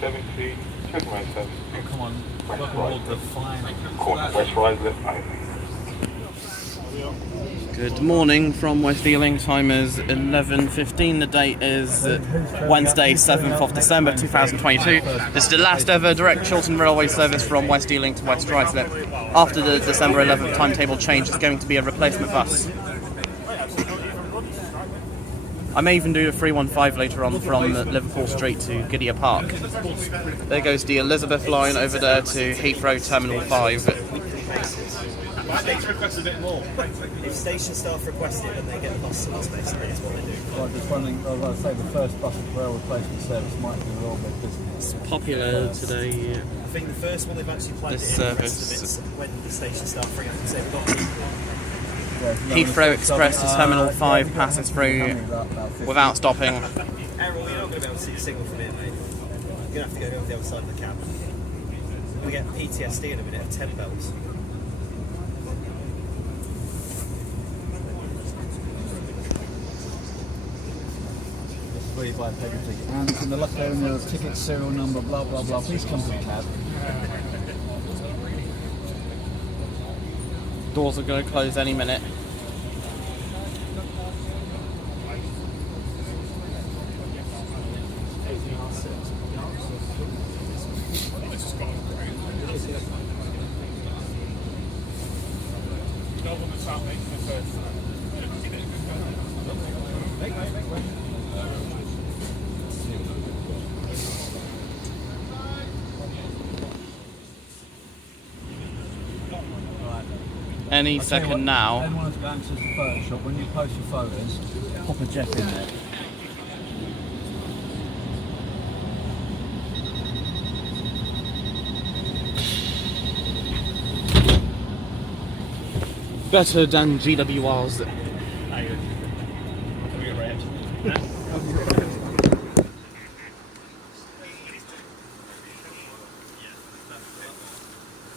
11:17, Chiltern Railways service. Oh, come on. West Welcome the Ruislip. Corner West Ruislip, over. Good morning from West Ealing. Time is 11:15. The date is Wednesday, 7th of December 2022. This is the last ever direct Chiltern Railway service from West Ealing to West Ruislip. After the December 11th timetable change, it's going to be a replacement bus. I may even do the 315 later on from Liverpool Street to GWR Park. There goes the Elizabeth line over there to Heathrow Terminal 5. Request a bit more. If station staff request it, then they get the bus slots, basically, is what they do. Well, just wondering, I was going to say the first bus rail replacement service might be a little bit business. It's popular today. I think the first one they've actually planned This it in, the rest service. of it's when the station staff ring up and say we've got people. Heathrow Express to Terminal 5 passes through without stopping. Errol, you're not going to be able to see the signal from here, mate. You're going to have to go over the other side of the cab. We're going to get PTSD in a minute of 10 bells. Where you buy a paper ticket. And in the left area, there's ticket, serial number, blah blah blah. Please come to the cab. Doors are going to close any minute. Any second now. Anyone who's going to the photo shop, when you post your photos, pop a Geoff in there. Better than GWR's.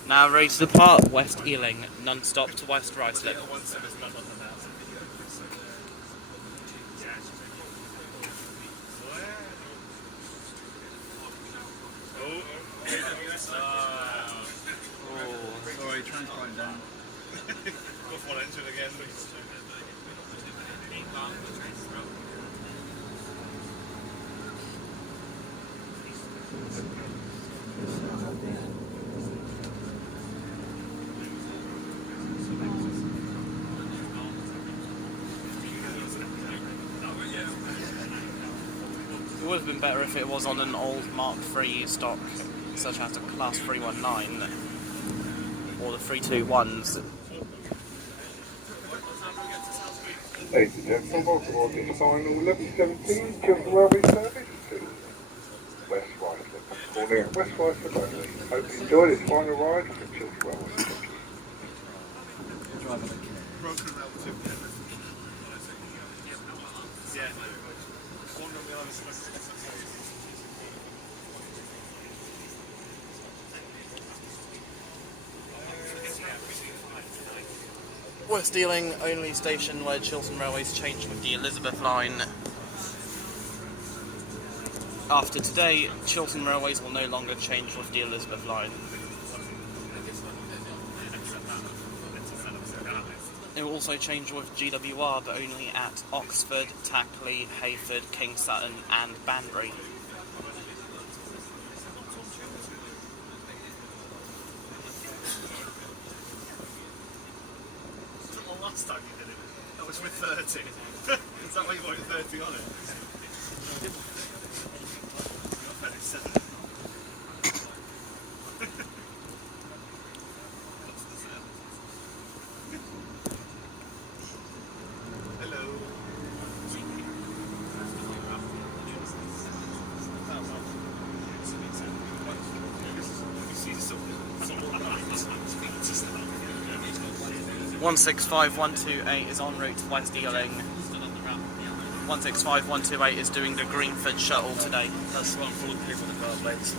Now ready to depart West Ealing, non-stop to West Ruislip. Sorry, try and quiet down. Go for one engine again. It would have been better if it was on an old Mark III stock, such as the Class 319 or the 321s. Ladies and gentlemen, welcome on the final 11:17, Chiltern Railways service to West Ruislip. Corner West Ruislip only. Hope you enjoy this final ride from Chiltern Railways. Broken relative. Yeah. One on the other side. West Ealing, only station where Chiltern Railways changed with the Elizabeth line. After today, Chiltern Railways will no longer change with the Elizabeth line. It will also change with GWR, but only at Oxford, Tackley, Hayford, King Sutton and Banbury. Last time you did it, that was with 30. Is that why you wanted 30 on it? I bet it's 7. Hello. One 165-128 is en route to West Ealing. 165-128 is doing the Greenford shuttle today. That's one full of people in the car plates.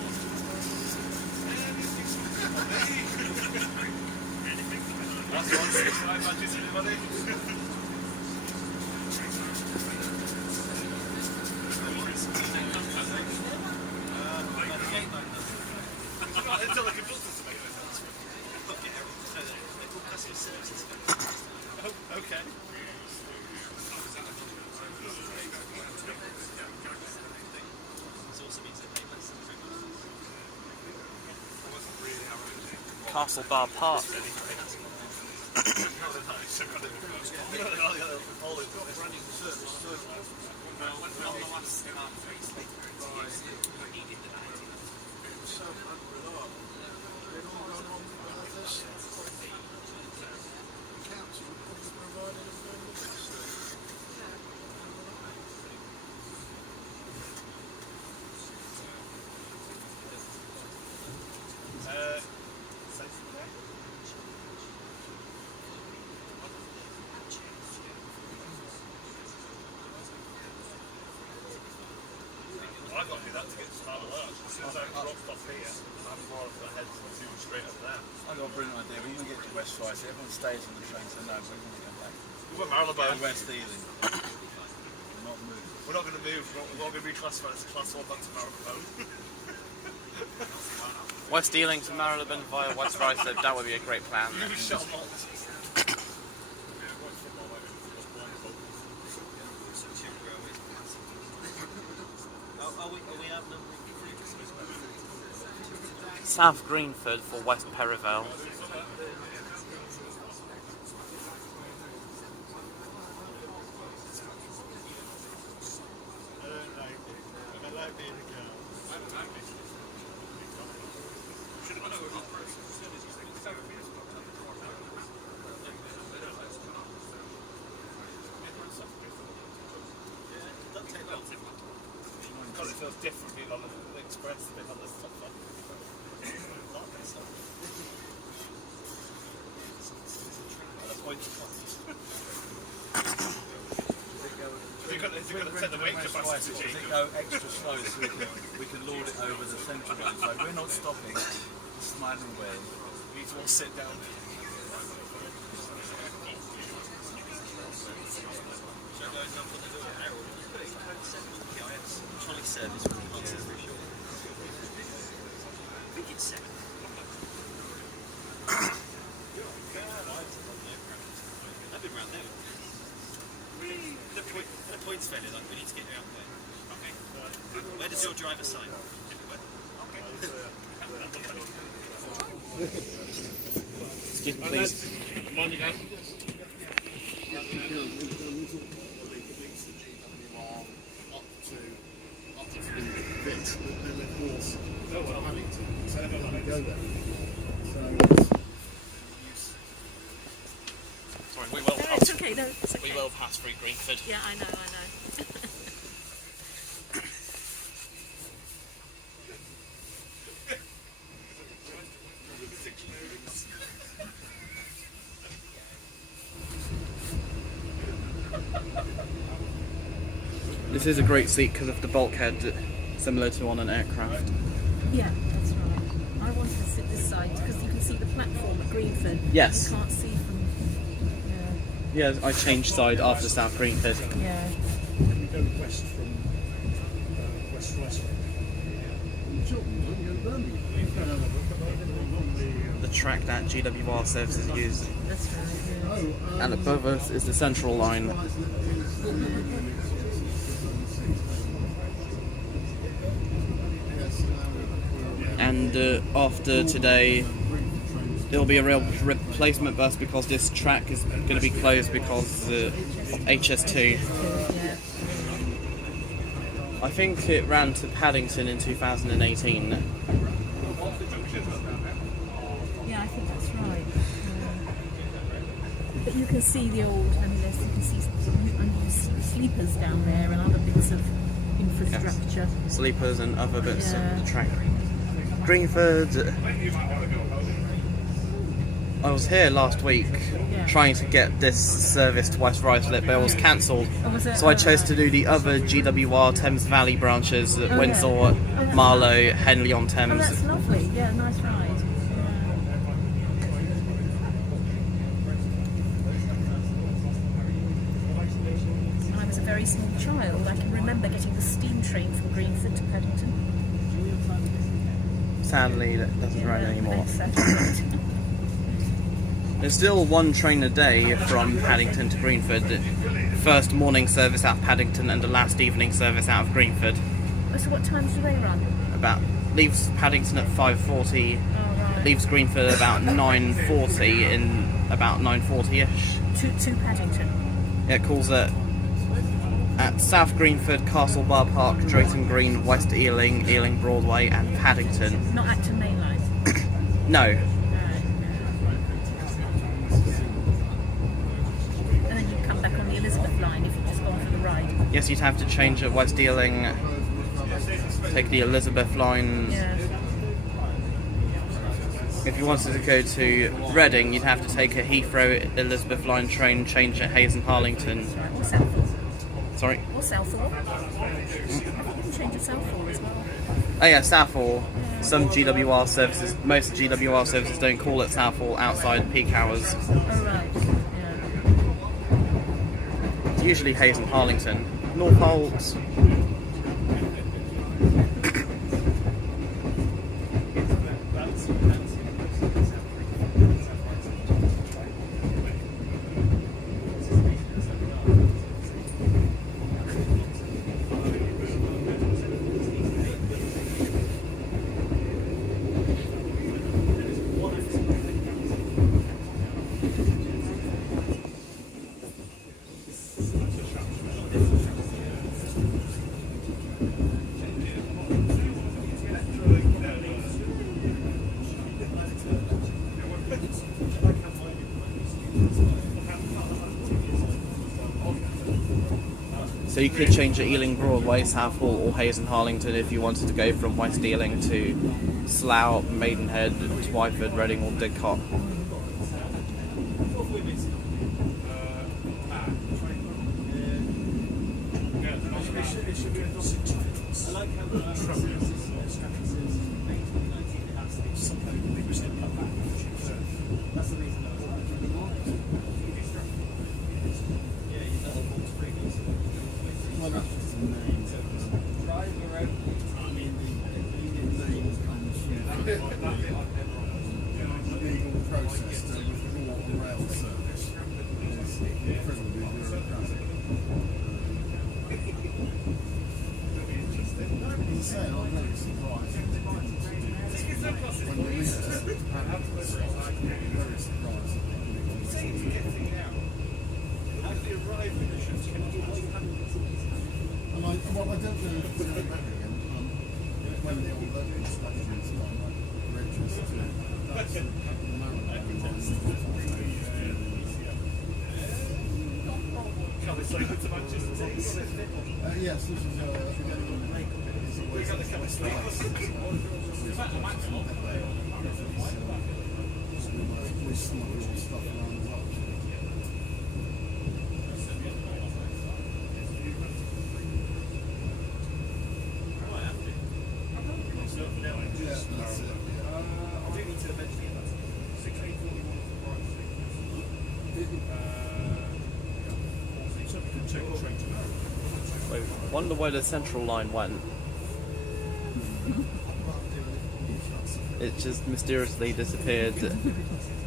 That's 165 badges, everybody. Okay. Castle Bar Park. I've got to do that to get to start of that. As soon as I dropped off here, I'm more of a head straight over there. I've got a brilliant idea. We're going to get to West Ruislip. Everyone stays on the train, so no, we're going to go back. We're Marylebone. West Ealing. We're not moving. We're not going to move. We're not going to be classified as class 1 back to Marylebone. West Ealing to Marylebone via West Ruislip. That would be a great plan. You shall not. South Greenford for West Perivale. Because it feels different being on the express than on the top one. Is it going to take the weight capacity? Does it go extra slow so we can lord it over the central one? So we're not stopping. Smiling way. We need to all sit down. Trolley service from the Hudson's for sure. I think it's second. I've been round there. The points failure, like we need to get you out there. Okay. Where does your driver sign? Excuse me, please. Sorry, we will. No, it's okay, no, it's okay. We will pass through Greenford. Yeah, I know. This is a great seat because of the bulkhead, similar to on an aircraft. Yeah, that's right. I wanted to sit this side because you can see the platform at Greenford. Yes. You can't see from... Yeah, I changed side after South Greenford. Yeah. We go west from West Ruislip. The track that GWR services use. That's right, yeah. And above us is the central line. And after today, it'll be a real replacement bus because this track is going to be closed because of HS2. Yeah. I think it ran to Paddington in 2018. Yeah, I think that's right. But you can see the old, I mean, you can see unused sleepers down there and other bits of infrastructure. Yes. Sleepers and other bits Yeah. of the track. Greenford. I was here last week trying to get this service to West Ruislip, but it was cancelled. Oh, was it? So I chose to do the other GWR Thames Valley branches at Oh, Windsor, yeah. Marlow, Henley on Oh, Thames. that's lovely. Yeah, nice ride. When I was a very small child, I can remember getting the steam train from Greenford to Paddington. Sadly, that doesn't run anymore. That's There's still one train a day from Paddington to Greenford. The first morning service out of Paddington and the last evening service out of Greenford. So what times do they run? Leaves Paddington at 5:40, Oh, right. leaves Greenford at about 9:40 in about 9:40ish. To Paddington. It calls at South Greenford, Castle Bar Park, Drayton Green, West Ealing, Ealing Broadway and Paddington. Not Acton Main Line. No. Right. And then you come back on the Elizabeth line if you've just gone for the ride. Yes, you'd have to change at West Ealing, take the Elizabeth line. Yeah. If you wanted to go to Reading, you'd have to take a Heathrow Elizabeth line train, change at Hayes and Harlington. Or Southall. Sorry? Or Southall. Change at Southall as well. Oh yeah, Southall. Some GWR services, most GWR services don't call it Southall outside peak hours. Oh, right. Yeah. It's usually Hayes and Harlington. Northolt. So you could change at Ealing Broadway, Southall or Hayes and Harlington if you wanted to go from West Ealing to Slough, Maidenhead, Twyford, Reading or Didcot. Yes, this is I wonder where the central line went. It just mysteriously disappeared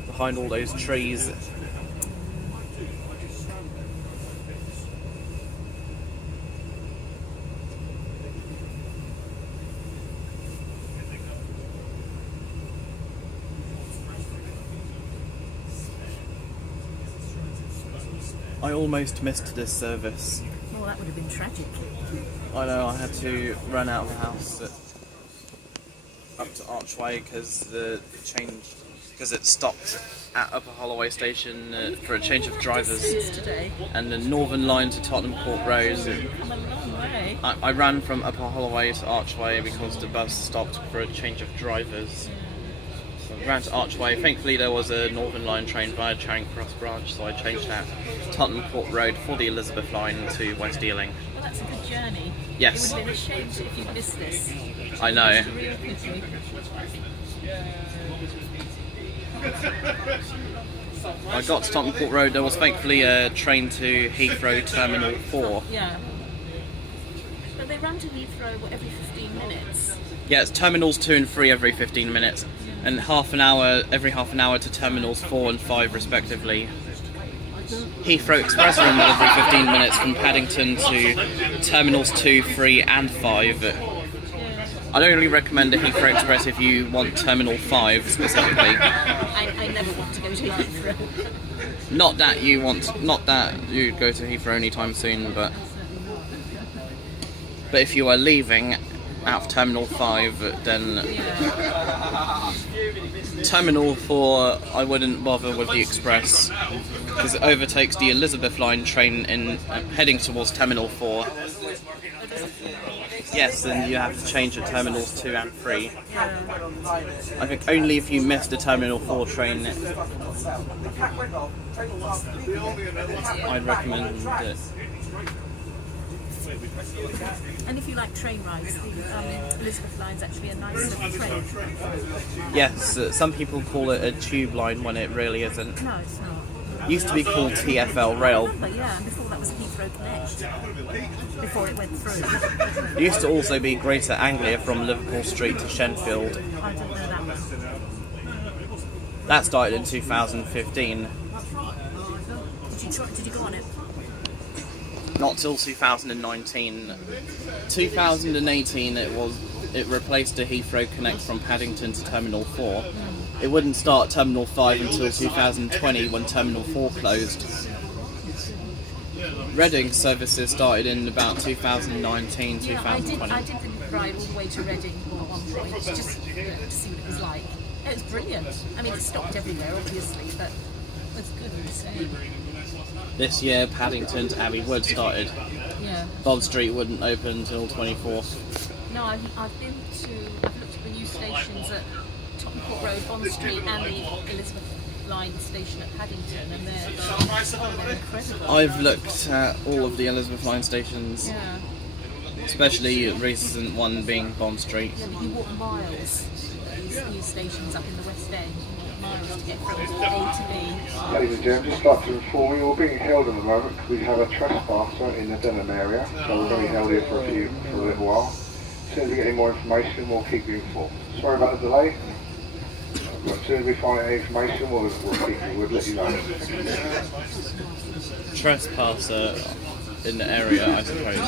behind all those trees. I almost missed this service. Well, that would have been tragic. I know, I had to run out of the house up to Archway because it stopped at Upper Holloway Station for a change of drivers. Today. And the Northern Line to Tottenham Court Road. Come a long way. I ran from Upper Holloway to Archway because the bus stopped for a change of drivers. So I ran to Archway. Thankfully there was a Northern Line train via Charing Cross branch, so I changed that to Tottenham Court Road for the Elizabeth line to West Ealing. Well, that's a good journey. Yes. It would have been a shame if you missed this. I know. It's a real pity. I got to Tottenham Court Road. There was thankfully a train to Heathrow Terminal 4. Yeah. But they run to Heathrow every 15 minutes. Yeah, it's terminals 2 and 3 every 15 minutes, and every half an hour to terminals 4 and 5 respectively. Heathrow Express run every 15 minutes from Paddington to terminals 2, 3 and 5. I'd only recommend a Heathrow Express if you want terminal 5 specifically. I never want to go to Heathrow. Not that you go to Heathrow anytime soon, but if you are leaving out of terminal 5, then terminal 4 I wouldn't bother with the express because it overtakes the Elizabeth line train in heading towards terminal 4. Yes, and you have to change at terminals 2 and 3. I think only if you missed the terminal 4 train I'd recommend it. And if you like train rides, the Elizabeth line's actually a nice little train. Yes, some people call it a tube line when it really isn't. No, it's not. Used to be called TfL Rail. But yeah, and before that was Heathrow Connect. Before it went through. It used to also be Greater Anglia from Liverpool Street to Shenfield. I don't know that one. That started in 2015. Did you go on it? Not till 2019. 2018 it replaced a Heathrow Connect from Paddington to Terminal 4. It wouldn't start Terminal 5 until 2020 when Terminal 4 closed. Reading services started in about 2019, 2020. I did the ride all the way to Reading at one point, just to see what it was like. It was brilliant. I mean, it stopped everywhere, obviously, but it was good all the same. This year, Paddington to Abbey Wood started. Yeah. Bond Street wouldn't open until 24th. No, I've looked at the new stations at Tottenham Court Road, Bond Street, and the Elizabeth Line station at Paddington, and they're incredible. I've looked at all of the Elizabeth Line stations, Yeah. especially the recent one being Bond Street. Yeah, but you walk miles at these new stations up in the West End. You walk miles to get from A to B. Ladies and gentlemen, just like to inform you, we're being held at the moment because we have a trespasser in the Denham area, so we're going to be held here for a little while. As soon as we get any more information, we'll keep you informed. Sorry about the delay. But as soon as we find any information, we'll let you know. Trespasser in the area, I suppose. I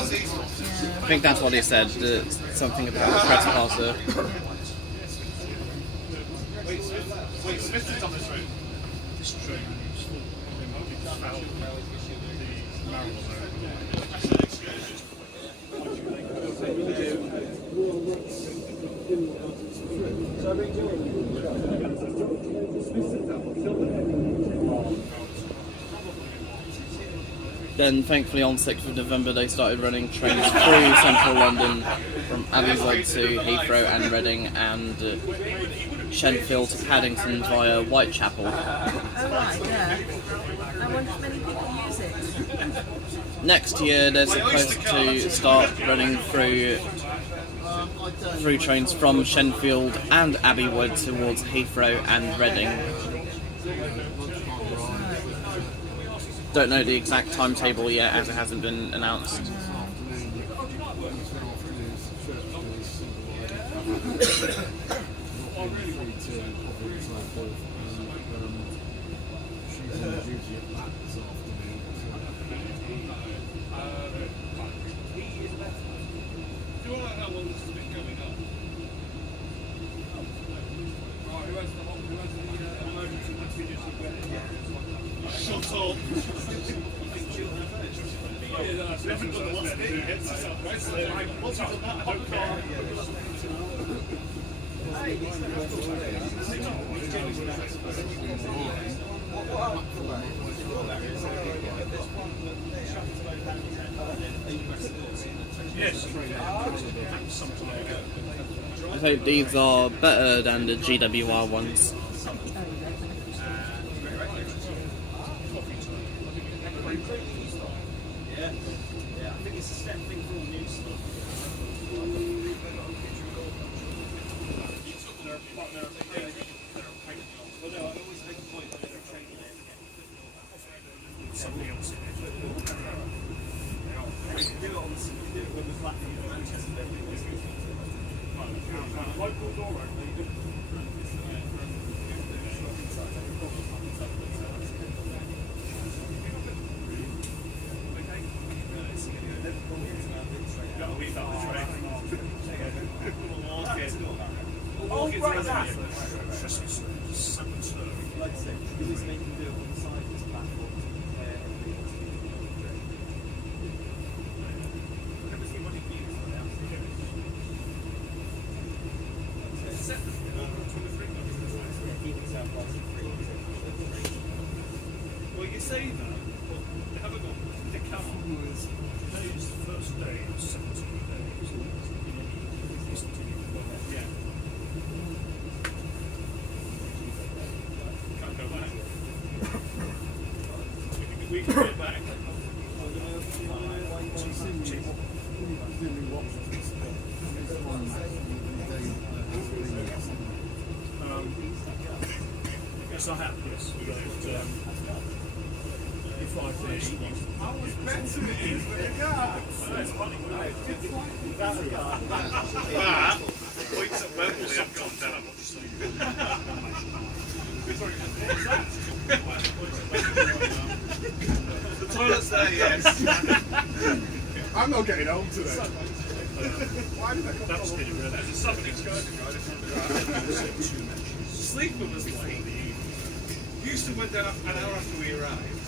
think that's what he said, something about the trespasser. Wait, Smith is on this route. This train is foul. The Marylebone. Then, thankfully, on 6th of November, they started running trains through central London from Abbey Wood to Heathrow and Reading and Shenfield to Paddington via Whitechapel. Oh right, yeah. I wonder if many people use it. Next year, they're supposed to start running through trains from Shenfield and Abbey Wood towards Heathrow and Reading. Don't know the exact timetable yet, as it hasn't been announced. I hope these are better than the GWR ones. Well, you say that, but they haven't got the camel. Today's the first day of 17 days. Yeah. Can't go back. We can get back. Yes, I have, yes. But, if I finish I was better it is with a car. That's funny, that points at Wembley have gone down. The toilet's there, yes. I'm not getting home today. Why did I come That was pretty good. There's a southern excursion guide in front of the Sleeper was late. We used to went down an hour after we arrived.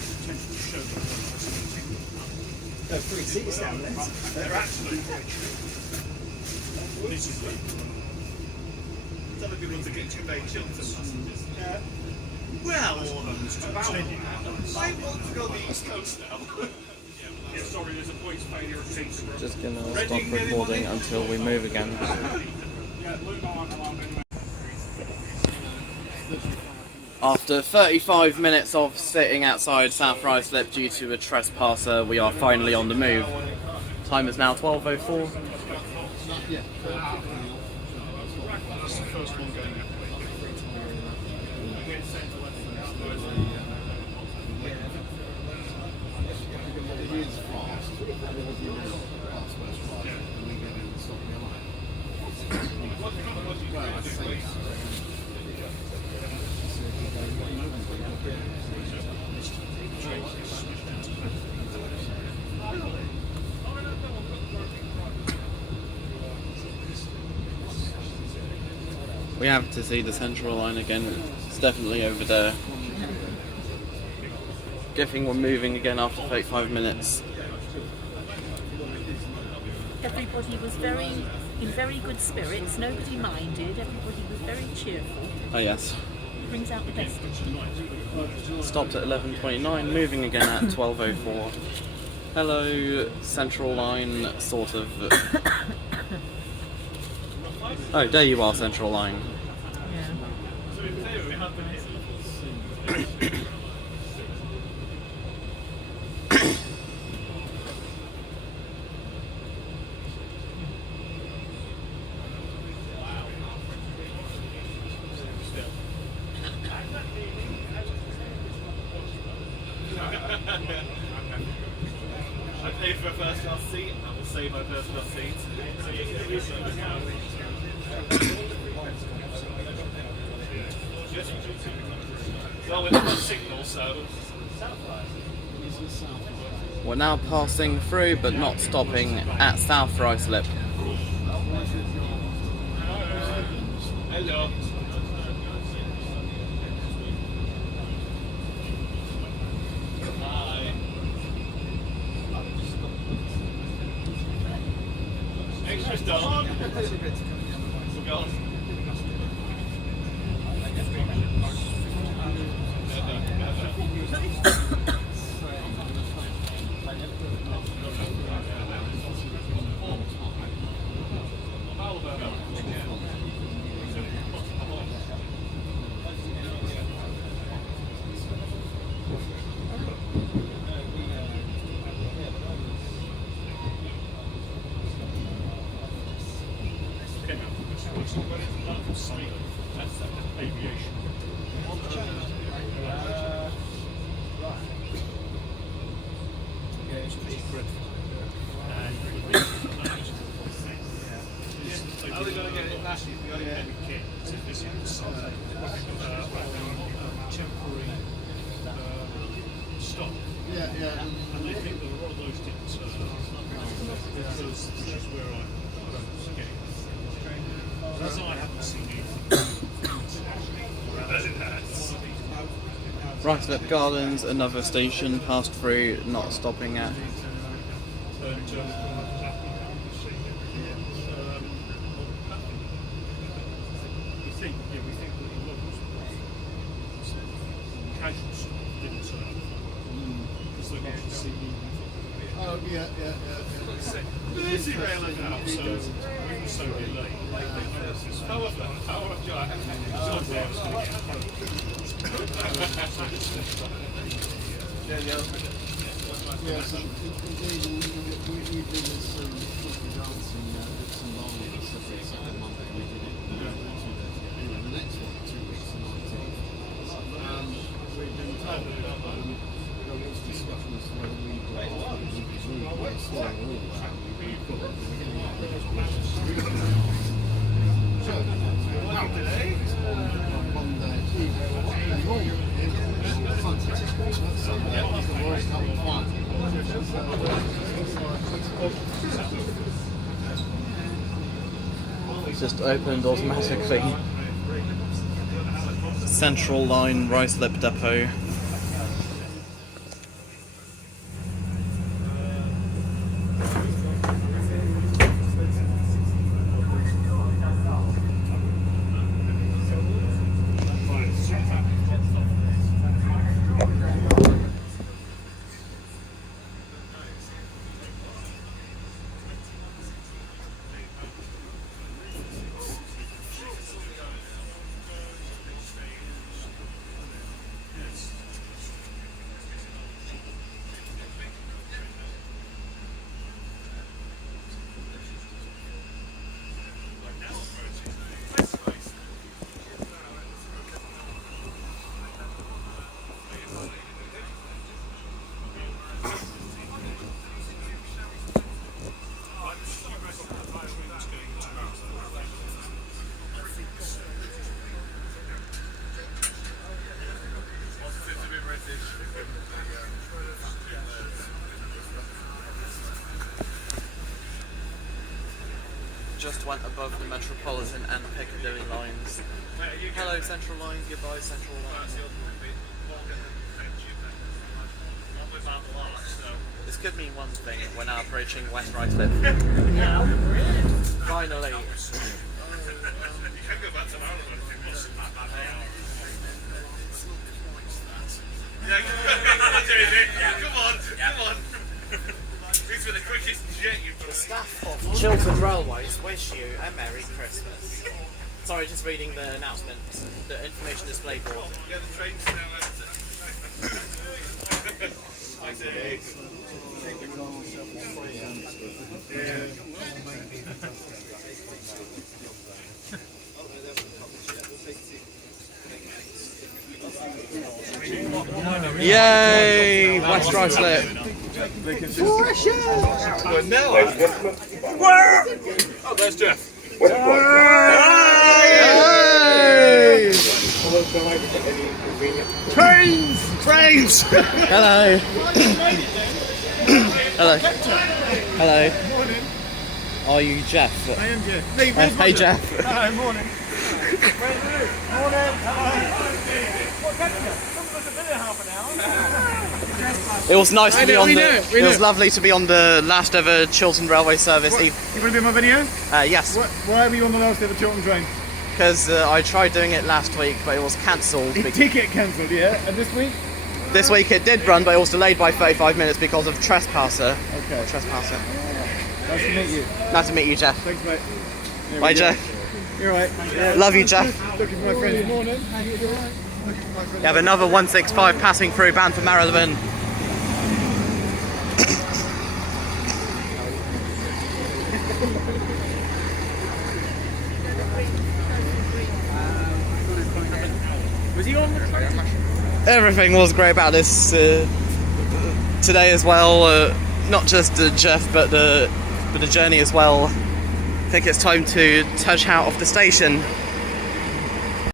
Go 3 seats down there. They're actually quite true. This is it. Telling people to get 2 day Chiltern passengers. Yeah. Well, about. I want to go the East Coast now. Yeah, sorry, there's a voice failure at Heathrow. Just gonna stop recording until we move again. After 35 minutes of sitting outside South Ruislip due to a trespasser, we are finally on the move. Time is now 12:04. We have to see the central line again. It's definitely over there. Good thing we're moving again after 35 minutes. Everybody was in very good spirits. Nobody minded. Everybody was very cheerful. Oh yes. It brings out the best in you. Stopped at 11:29, moving again at 12:04. Hello, central line, sort of. Oh, there you are, central line. I paid for a first class seat, I will save my first class seat. Well, we have a signal, so. We're now passing through, but not stopping at South Ruislip. Hello. Hi. Extra done. Forgot. Aviation. Yeah, it's pretty dreadful. How are they going to get it? Well, actually, the only thing we get is if this is temporary stop. Yeah, yeah. And they think that a lot of those didn't turn up. Which is where I was getting. As I haven't seen anything. Ruislip Gardens, another station, passed through, not stopping at. We think that the locals casuals didn't turn up. Because they wanted to see me. Oh, yeah. Busy railing now, so we were so delayed. Yeah, so indeed, we did this football dancing some long second Monday. We did it the next one, 2 weeks, the 19th. We've been told there was discussion as to whether we were still all Monday evening, Sunday, the Royal Cup final. Just opened automatically. Central Line Ruislip Depot. Just went above the Metropolitan and Piccadilly lines. Hello Central Line, goodbye Central Line. This could mean one thing, we're now approaching West Ruislip. Finally. Come on. These were the quickest jet you've done. The staff of Chiltern Railways wish you a Merry Christmas. Sorry, just reading the announcement, the information display board. Yeah, the train's now Yay! West Ruislip. Oh, there's Geoff. Trains! Hello. Hello. Are you Geoff? I am Geoff. Hey Geoff. Hello, morning. It was nice to be on the. We It was know. lovely to be on the last ever Chiltern Railway service. You want to be in my video? Yes, Why were you on the last ever Chiltern train? because I tried doing it last week, but it was cancelled. Ticket cancelled, yeah? And this week? This week it did run, but it was delayed by 35 minutes because of trespasser. Okay. Trespasser. Nice to meet you. Nice to meet you, Geoff. Thanks, mate. There Bye, we go. Jeff. You're right. Yeah. Love you, Jeff. Looking for my friends. Morning. How you doing? We have another 165 passing through, bound for Marylebone. Was he on the train? Everything was great about this today as well. Not just Jeff, but the journey as well. I think it's time to touch out of the station.